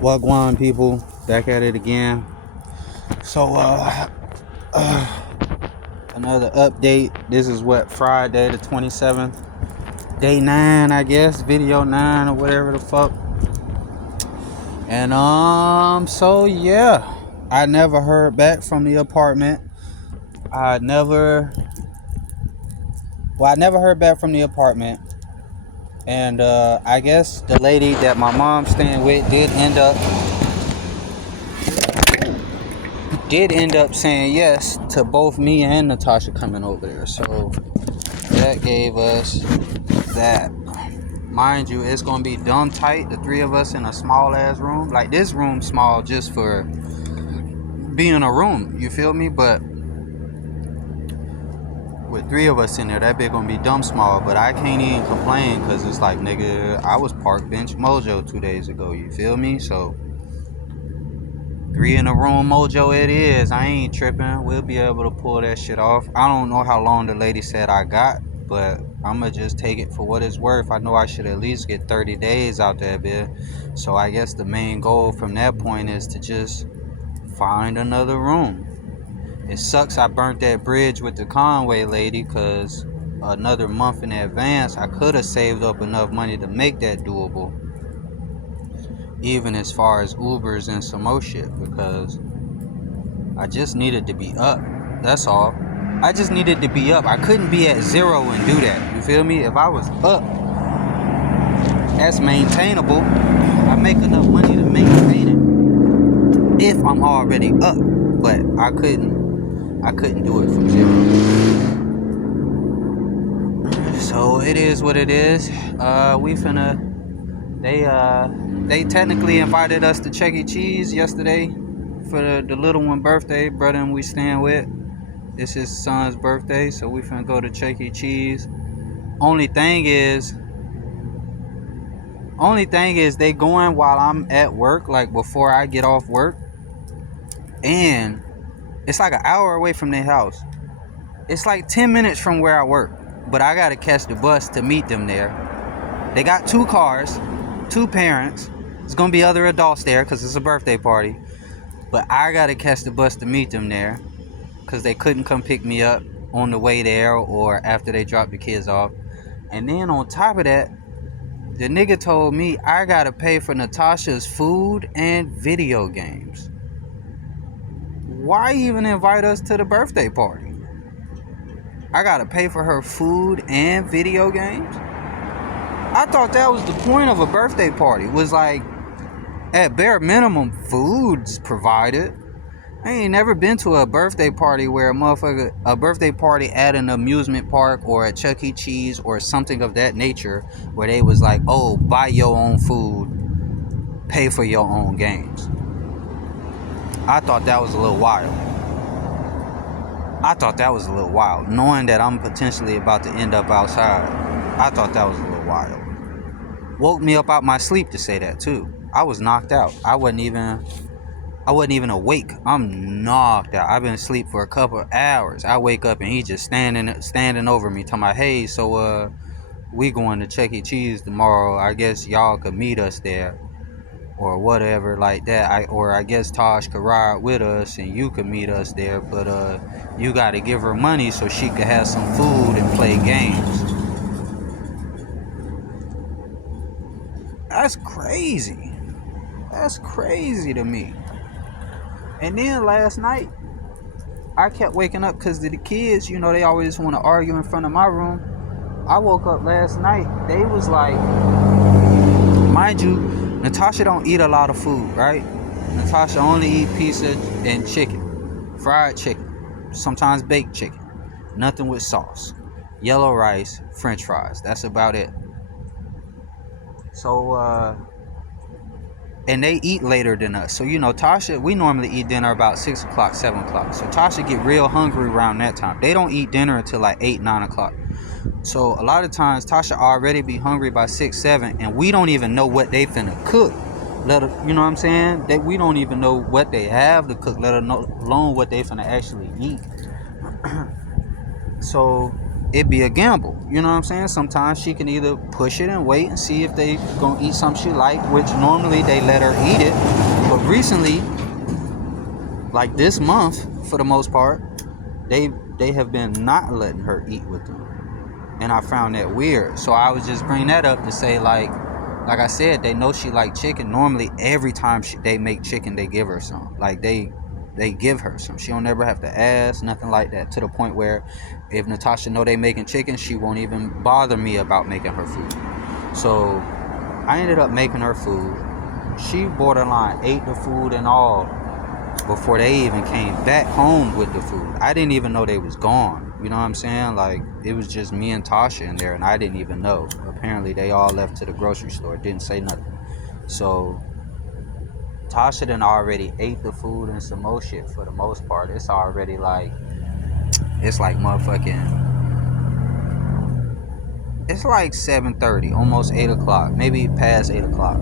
Wagwan people, back at it again. So another update. This is what, Friday the 27th, day 9, I guess, video 9 or whatever the fuck. And so yeah, I never heard back from the apartment. I never heard back from the apartment. And I guess the lady that my mom's staying with did end up saying yes to both me and Natasha coming over there. So that gave us that. Mind you, it's gonna be dumb tight, the three of us in a small ass room. Like, this room small just for being a room, you feel me? But with three of us in there, that bit gonna be dumb small. But I can't even complain, because it's like, nigga, I was park bench mojo 2 days ago, you feel me? So 3 in a room mojo it is. I ain't tripping. We'll be able to pull that shit off. I don't know how long the lady said I got, but I'ma just take it for what it's worth. I know I should at least get 30 days out there, bit. So I guess the main goal from that point is to just find another room. It sucks I burnt that bridge with the Conway lady, because another month in advance I could have saved up enough money to make that doable, even as far as Ubers and some more shit, because I just needed to be up. That's all. I just needed to be up. I couldn't be at 0 and do that. You feel me? If I was up, that's maintainable. I make enough money to maintain it if I'm already up. But I couldn't do it from 0. So it is what it is. They technically invited us to Chuck E. Cheese yesterday for the little one birthday. Brother and we staying with. It's his son's birthday, so we finna go to Chuck E. Cheese. Only thing is they going while I'm at work, like before I get off work. And it's like an hour away from their house. It's like 10 minutes from where I work. But I gotta catch the bus to meet them there. They got 2 cars, 2 parents. There's gonna be other adults there because it's a birthday party. But I gotta catch the bus to meet them there, because they couldn't come pick me up on the way there or after they dropped the kids off. And then on top of that, the nigga told me I gotta pay for Natasha's food and video games. Why even invite us to the birthday party? I gotta pay for her food and video games? I thought that was the point of a birthday party, was like, at bare minimum, food's provided. I ain't never been to a birthday party where a birthday party at an amusement park or at Chuck E. Cheese or something of that nature, where they was like, oh, buy your own food, pay for your own games. I thought that was a little wild. Knowing that I'm potentially about to end up outside. I thought that was a little wild. Woke me up out my sleep to say that too. I was knocked out. I wasn't even awake. I'm knocked out. I've been asleep for a couple of hours. I wake up and he just standing over me, talking about, hey, so we going to Chuck E. Cheese tomorrow. I guess y'all could meet us there, or whatever like that. I guess Taj could ride with us and you could meet us there, but you got to give her money so she could have some food and play games. That's crazy. That's crazy to me. And then last night, I kept waking up because the kids, they always want to argue in front of my room. I woke up last night, they was like, mind you, Natasha don't eat a lot of food, right? Natasha only eat pizza and chicken, fried chicken, sometimes baked chicken, nothing with sauce, yellow rice, french fries. That's about it. So, and they eat later than us. So, Tasha, we normally eat dinner about 6 o'clock, 7 o'clock. So Tasha get real hungry around that time. They don't eat dinner until like 8, 9 o'clock. So a lot of times Tasha already be hungry by 6, 7, and we don't even know what they finna cook. You know what I'm saying? That we don't even know what they have to cook, let alone what they finna actually eat. So it be a gamble. You know what I'm saying? Sometimes she can either push it and wait and see if they gonna eat something she like, which normally they let her eat it. But recently, like this month, for the most part, they have been not letting her eat with them, and I found that weird. So I was just bringing that up to say, like I said, they know she like chicken. Normally, every time they make chicken, they give her some. Like they give her some. She don't never have to ask, nothing like that. To the point where, if Natasha know they making chicken, she won't even bother me about making her food. So I ended up making her food. She borderline ate the food and all before they even came back home with the food. I didn't even know they was gone. You know what I'm saying? Like, it was just me and Tasha in there, and I didn't even know. Apparently, they all left to the grocery store. Didn't say nothing. So Tasha done already ate the food and some more shit for the most part. It's already like, it's like motherfucking, it's like 7:30, almost 8 o'clock, maybe past 8 o'clock.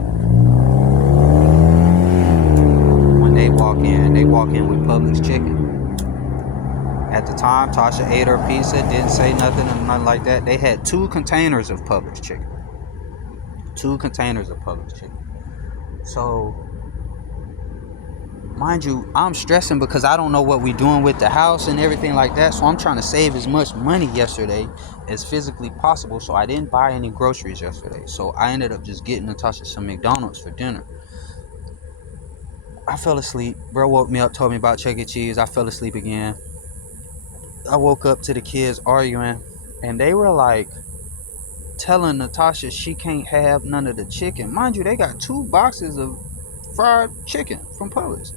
When they walk in with Publix chicken. At the time, Tasha ate her pizza, didn't say nothing and nothing like that. They had 2 containers of Publix chicken. 2 containers of Publix chicken. So, mind you, I'm stressing because I don't know what we're doing with the house and everything like that. So I'm trying to save as much money yesterday as physically possible. So I didn't buy any groceries yesterday. So I ended up just getting Natasha some McDonald's for dinner. I fell asleep. Bro woke me up, told me about Chuck E. Cheese. I fell asleep again. I woke up to the kids arguing, and they were like telling Natasha she can't have none of the chicken. Mind you, they got 2 boxes of fried chicken from Publix.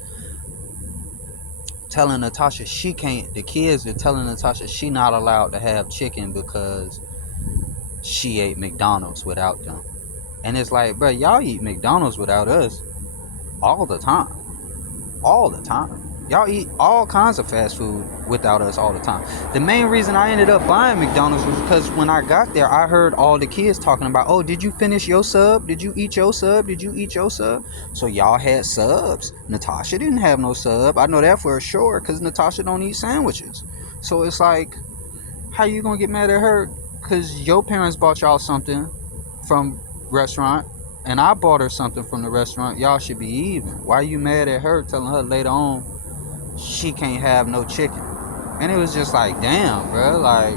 Telling Natasha she can't, the kids are telling Natasha she not allowed to have chicken because she ate McDonald's without them. And it's like, bro, y'all eat McDonald's without us all the time. All the time. Y'all eat all kinds of fast food without us all the time. The main reason I ended up buying McDonald's was because when I got there, I heard all the kids talking about, oh, did you finish your sub? Did you eat your sub? Did you eat your sub? So y'all had subs. Natasha didn't have no sub. I know that for sure because Natasha don't eat sandwiches. So it's like, how you gonna get mad at her because your parents bought y'all something from restaurant and I bought her something from the restaurant? Y'all should be even. Why are you mad at her, telling her later on she can't have no chicken? And it was just like, damn, bro. Like,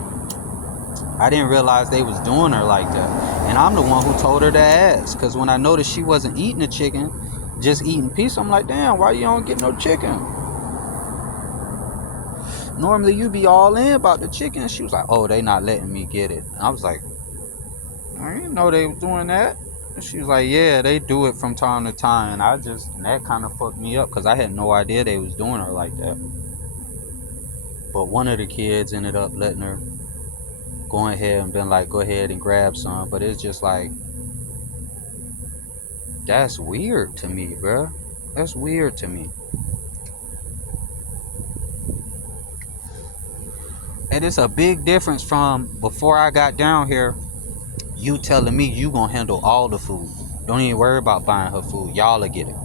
I didn't realize they was doing her like that. And I'm the one who told her to ask. Because when I noticed she wasn't eating the chicken, just eating pizza, I'm like, damn, why you don't get no chicken? Normally you be all in about the chicken. She was like, oh, they not letting me get it. And I was like, I didn't know they was doing that. And she was like, yeah, they do it from time to time. And that kind of fucked me up because I had no idea they was doing her like that. But one of the kids ended up letting her go ahead and been like, go ahead and grab some. But it's just like, that's weird to me, bro. That's weird to me. And it's a big difference from before I got down here, you telling me you gonna handle all the food. Don't even worry about buying her food. Y'all will get it.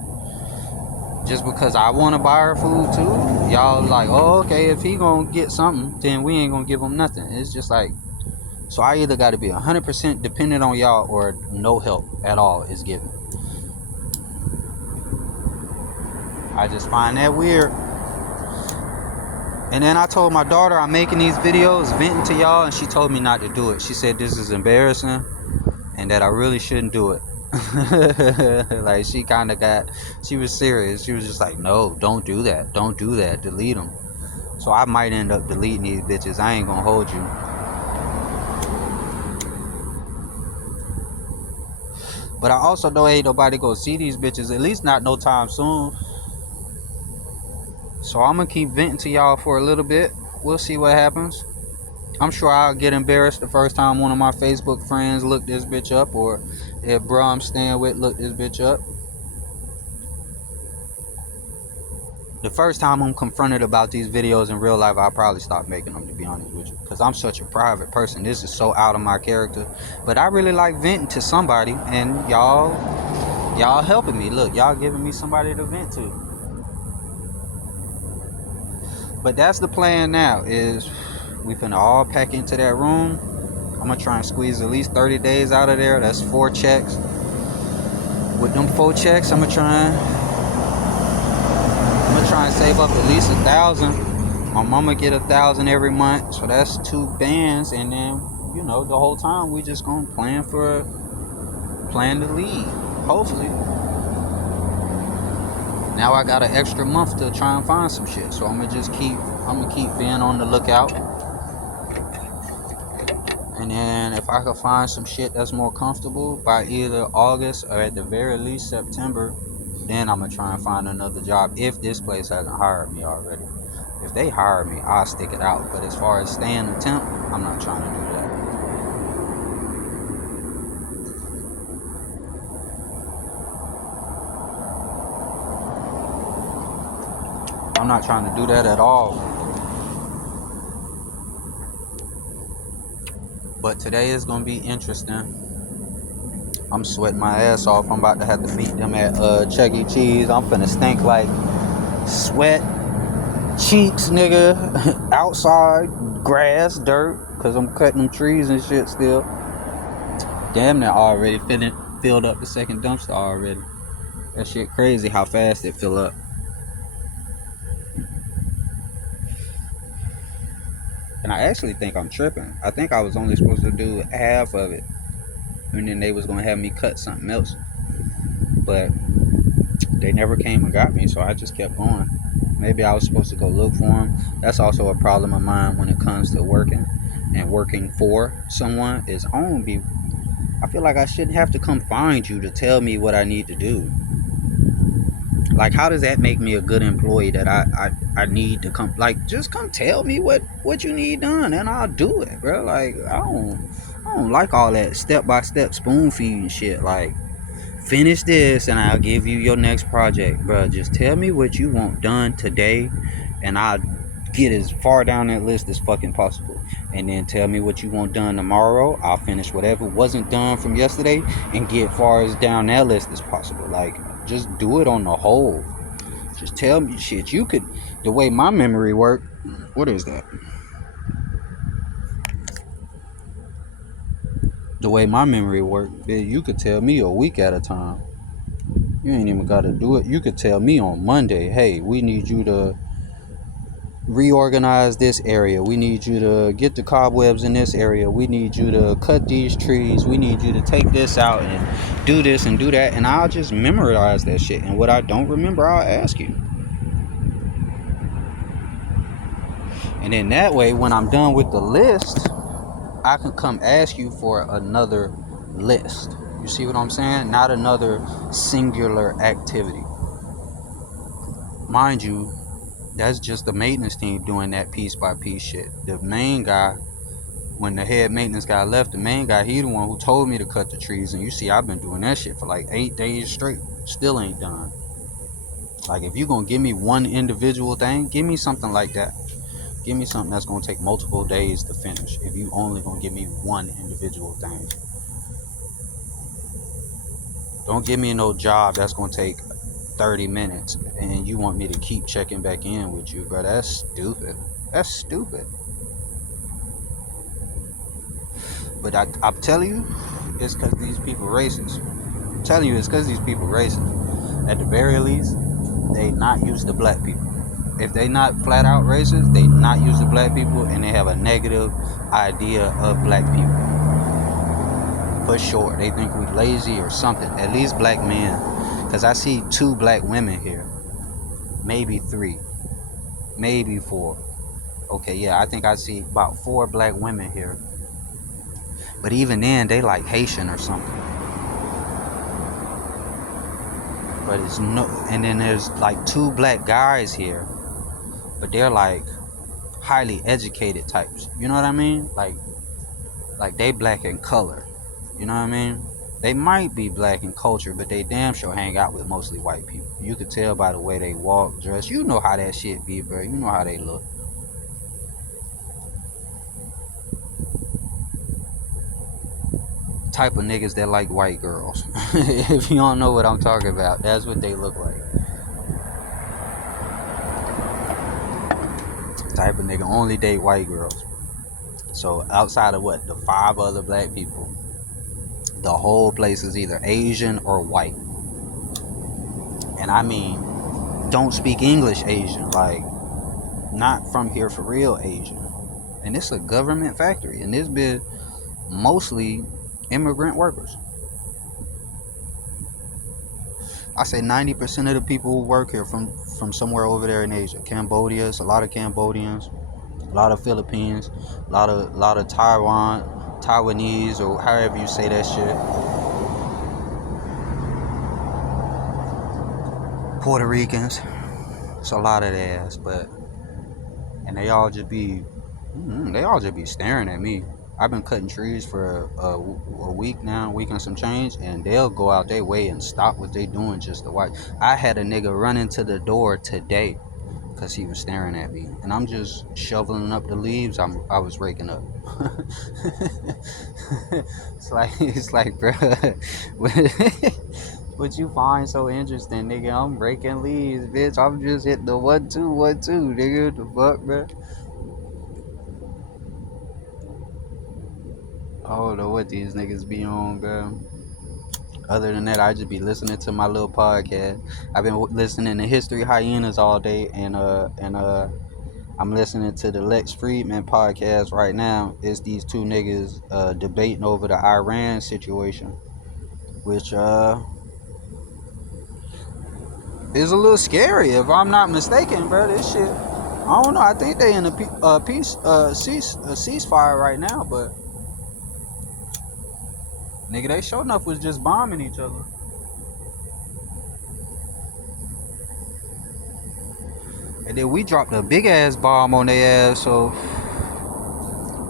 Just because I want to buy her food too, y'all like, oh, okay, if he gonna get something, then we ain't gonna give him nothing. It's just like, so I either got to be 100% dependent on y'all or no help at all is given. I just find that weird. And then I told my daughter I'm making these videos venting to y'all, and she told me not to do it. She said this is embarrassing and that I really shouldn't do it. Like, she was serious. She was just like, no, don't do that, delete them. So I might end up deleting these bitches. I ain't gonna hold you. But I also know ain't nobody gonna see these bitches, at least not no time soon. So I'm gonna keep venting to y'all for a little bit. We'll see what happens. I'm sure I'll get embarrassed the first time one of my Facebook friends looked this bitch up, or if bro I'm staying with looked this bitch up. The first time I'm confronted about these videos in real life, I'll probably stop making them, to be honest with you. Because I'm such a private person. This is so out of my character. But I really like venting to somebody, and y'all helping me. Look, y'all giving me somebody to vent to. But that's the plan now, is We finna all pack into that room. I'm gonna try and squeeze at least 30 days out of there. That's 4 checks. With them 4 checks, I'm gonna try and save up at least 1,000. My mama get 1,000 every month, so that's 2 bands. And then, you know, the whole time we just gonna plan to leave. Hopefully. Now I got an extra month to try and find some shit, so I'm gonna keep being on the lookout. And then if I could find some shit that's more comfortable by either August or at the very least September, then I'm gonna try and find another job if this place hasn't hired me already. If they hire me, I'll stick it out. But as far as staying a temp, I'm not trying to do that. I'm not trying to do that at all. But today is gonna be interesting. I'm sweating my ass off. I'm about to have to meet them at Chuck E. Cheese. I'm finna stink like sweat, cheeks, nigga, outside, grass, dirt, cause I'm cutting them trees and shit still. Damn, that already filled up the second dumpster already. That shit crazy how fast it fill up. And I actually think I'm tripping. I think I was only supposed to do half of it, and then they was gonna have me cut something else. But they never came and got me, so I just kept going. Maybe I was supposed to go look for them. That's also a problem of mine when it comes to working and working for someone. Is I feel like I shouldn't have to come find you to tell me what I need to do. Like, how does that make me a good employee that I need to come, like, just come tell me what you need done and I'll do it, bro. Like, I don't like all that step-by-step spoon feeding shit. Like, finish this and I'll give you your next project, bro. Just tell me what you want done today and I'll get as far down that list as fucking possible. And then tell me what you want done tomorrow. I'll finish whatever wasn't done from yesterday and get far as down that list as possible. Like, just do it on the whole. Just tell me shit. You could, the way my memory work. What is that? The way my memory work, you could tell me a week at a time. You ain't even got to do it. You could tell me on Monday, hey, we need you to reorganize this area. We need you to get the cobwebs in this area. We need you to cut these trees. We need you to take this out and do this and do that. And I'll just memorize that shit. And what I don't remember, I'll ask you. And then that way, when I'm done with the list, I can come ask you for another list. You see what I'm saying? Not another singular activity. Mind you, that's just the maintenance team doing that piece by piece shit. The main guy, when the head maintenance guy left, the main guy, he the one who told me to cut the trees. And you see, I've been doing that shit for like 8 days straight. Still ain't done. Like, if you gonna give me one individual thing, give me something like that. Give me something that's gonna take multiple days to finish. If you only gonna give me one individual thing. Don't give me no job that's gonna take 30 minutes and you want me to keep checking back in with you, bro. That's stupid. That's stupid. But I'm telling you, it's because these people racist. I'm telling you, it's because these people racist. At the very least, they not used to black people. If they not flat out racist, they not used to black people, and they have a negative idea of black people. For sure. They think we lazy or something. At least black men. Because I see 2 black women here. Maybe 3. Maybe 4. Okay, yeah, I think I see about 4 black women here. But even then, they like Haitian or something. But it's no, and then there's like 2 black guys here, but they're like highly educated types. You know what I mean? Like they black in color. You know what I mean? They might be black in culture, but they damn sure hang out with mostly white people. You could tell by the way they walk, dress. You know how that shit be, bro. You know how they look. Type of niggas that like white girls. If you don't know what I'm talking about, that's what they look like. Type of nigga only date white girls. So outside of what, the 5 other black people, the whole place is either Asian or white. And I mean, don't speak English Asian, like not from here for real Asian. And it's a government factory, and this been mostly immigrant workers. I say 90% of the people who work here from somewhere over there in Asia. Cambodia, it's a lot of Cambodians, a lot of Philippines, a lot of Taiwanese, or however you say that shit. Puerto Ricans. It's a lot of their ass, and they all just be staring at me. I've been cutting trees for a week now, a week and some change, and they'll go out their way and stop what they doing just to watch. I had a nigga run into the door today because he was staring at me, and I'm just shoveling up the leaves I was raking up. it's like, bro, what you find so interesting, nigga? I'm raking leaves, bitch. I'm just hitting the 1-2, 1-2, nigga. The fuck, bro? I don't know what these niggas be on, bro. Other than that, I just be listening to my little podcast. I've been listening to History Hyenas all day, and I'm listening to the Lex Friedman podcast right now. It's these two niggas debating over the Iran situation, which is a little scary if I'm not mistaken, bro. This shit, I don't know. I think they in a ceasefire right now, but nigga, they sure enough was just bombing each other. And then we dropped a big ass bomb on their ass, so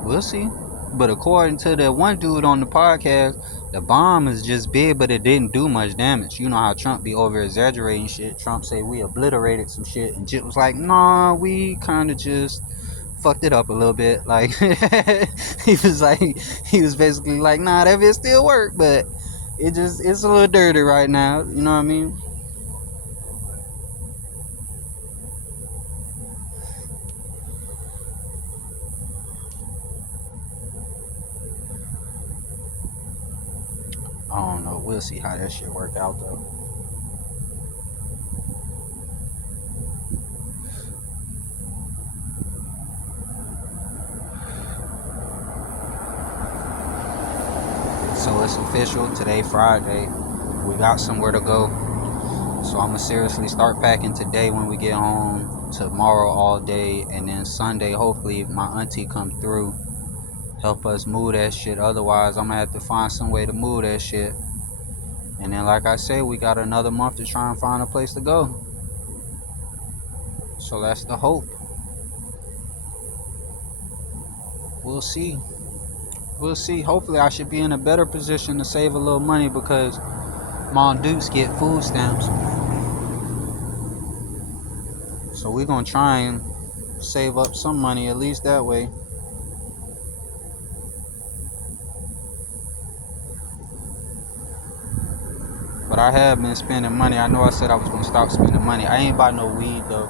we'll see. But according to that one dude on the podcast, the bomb is just big, but it didn't do much damage. You know how Trump be over exaggerating shit. Trump say we obliterated some shit, and Jit was like, nah, we kind of just fucked it up a little bit. Like he was basically like, nah, that bit still work, but it's a little dirty right now. You know what I mean? I don't know. We'll see how that shit work out though. So it's official. Today, Friday. We got somewhere to go. So I'm gonna seriously start packing today when we get home. Tomorrow all day, and then Sunday, hopefully, my auntie come through, help us move that shit. Otherwise, I'm gonna have to find some way to move that shit. And then, like I said, we got another month to try and find a place to go. So that's the hope. We'll see. We'll see. Hopefully, I should be in a better position to save a little money because Mom Dukes get food stamps. So we're gonna try and save up some money, at least that way. But I have been spending money. I know I said I was gonna stop spending money. I ain't buy no weed though.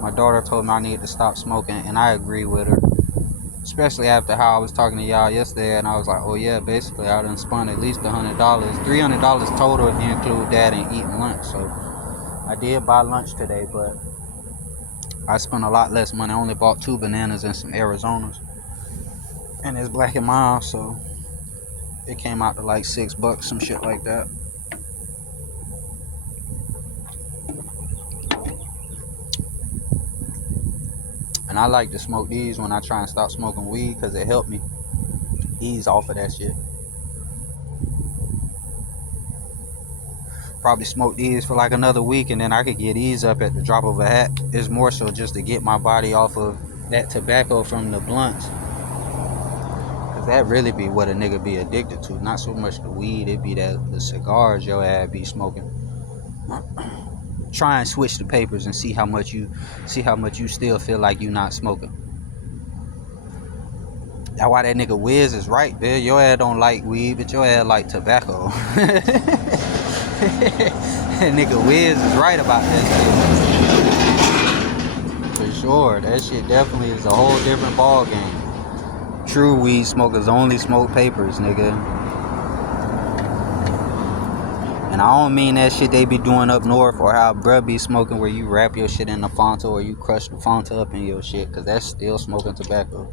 My daughter told me I need to stop smoking, and I agree with her. Especially after how I was talking to y'all yesterday, and I was like, oh yeah, basically I done spun at least $100, $300 total if you include that and eating lunch. So I did buy lunch today, but I spent a lot less money. I only bought 2 bananas and some Arizonas, and it's Black and Mild, so it came out to like $6, some shit like that. And I like to smoke these when I try and stop smoking weed because it helped me ease off of that shit. Probably smoke these for like another week, and then I could get these up at the drop of a hat. It's more so just to get my body off of that tobacco from the blunts, because that really be what a nigga be addicted to. Not so much the weed, it be that the cigars your ass be smoking. Try and switch the papers and see how much you still feel like you not smoking. That's why that nigga Wiz is right, bitch. Your ass don't like weed, but your ass like tobacco. That nigga Wiz is right about that shit. For sure. That shit definitely is a whole different ball game. True weed smokers only smoke papers, nigga. And I don't mean that shit they be doing up north or how bruh be smoking where you wrap your shit in the Fanta or you crush the Fanta up in your shit, cause that's still smoking tobacco.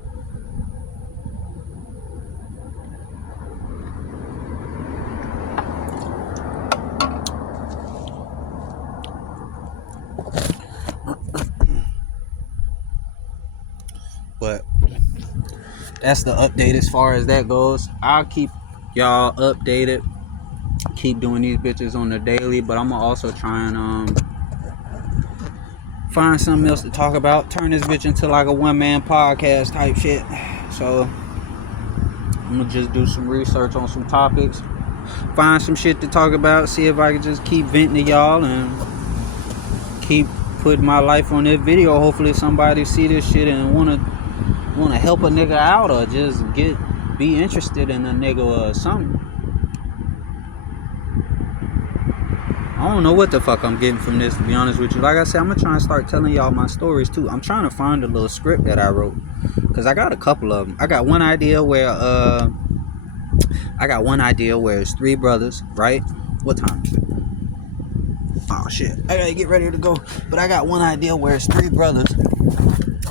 But that's the update as far as that goes. I'll keep y'all updated. Keep doing these bitches on the daily, but I'm gonna also try and find something else to talk about. Turn this bitch into like a one-man podcast type shit. So I'm gonna just do some research on some topics, find some shit to talk about, see if I can just keep venting to y'all and keep putting my life on this video. Hopefully somebody see this shit and wanna help a nigga out or just be interested in a nigga or something. I don't know what the fuck I'm getting from this, to be honest with you. Like I said, I'm gonna try and start telling y'all my stories too. I'm trying to find a little script that I wrote, cause I got a couple of them. I got one idea where it's three brothers, right? What time is it? Oh shit, I gotta get ready to go. But I got one idea where it's three brothers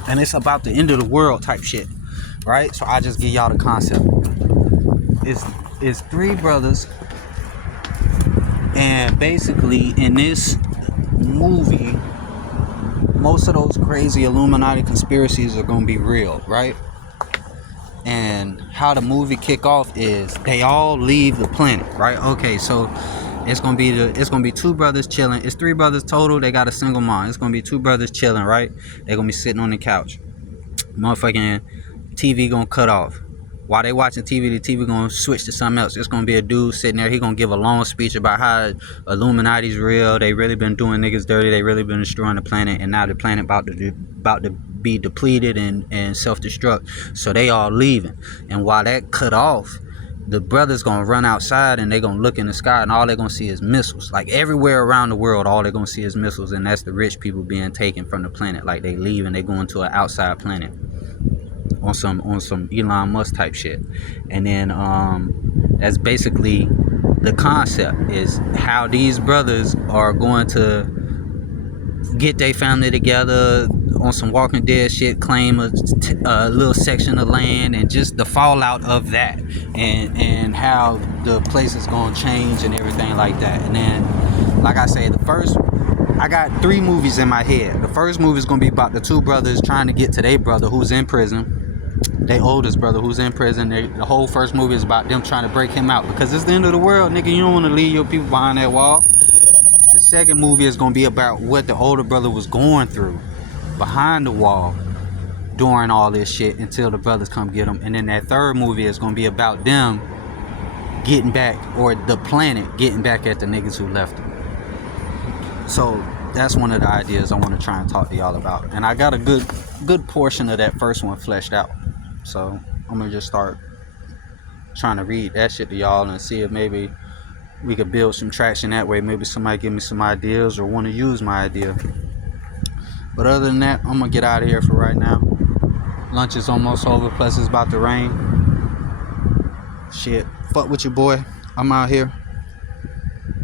and it's about the end of the world type shit, right? So I just give y'all the concept. It's three brothers, and basically in this movie, most of those crazy Illuminati conspiracies are gonna be real, right? And how the movie kick off is they all leave the planet, right? Okay, so it's gonna be two brothers chilling. It's three brothers total. They got a single mom. It's gonna be two brothers chilling, right? They're gonna be sitting on the couch. Motherfucking TV gonna cut off. While they watching TV, the TV gonna switch to something else. It's gonna be a dude sitting there. He gonna give a long speech about how Illuminati's real. They really been doing niggas dirty. They really been destroying the planet, and now the planet about to be depleted and self-destruct. So they all leaving. And while that cut off, the brothers gonna run outside and they gonna look in the sky, and all they gonna see is missiles. Like everywhere around the world, all they gonna see is missiles, and that's the rich people being taken from the planet. Like they leave and they going to an outside planet. On some Elon Musk type shit. And then that's basically the concept, is how these brothers are going to get their family together on some Walking Dead shit, claim a little section of land, and just the fallout of that, and how the place is going to change and everything like that. And then, like I say, I got three movies in my head. The first movie is going to be about the two brothers trying to get to their brother who's in prison. Their oldest brother who's in prison. The whole first movie is about them trying to break him out, because it's the end of the world, nigga. You don't want to leave your people behind that wall. The second movie is going to be about what the older brother was going through behind the wall during all this shit until the brothers come get him. And then that third movie is going to be about them getting back, or the planet getting back at the niggas who left them. So that's one of the ideas I want to try and talk to y'all about. And I got a good portion of that first one fleshed out. So I'm gonna just start trying to read that shit to y'all and see if maybe we could build some traction that way. Maybe somebody give me some ideas or want to use my idea. But other than that, I'm gonna get out of here for right now. Lunch is almost over, plus it's about to rain. Shit, fuck with your boy. I'm out here.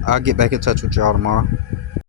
I'll get back in touch with y'all tomorrow.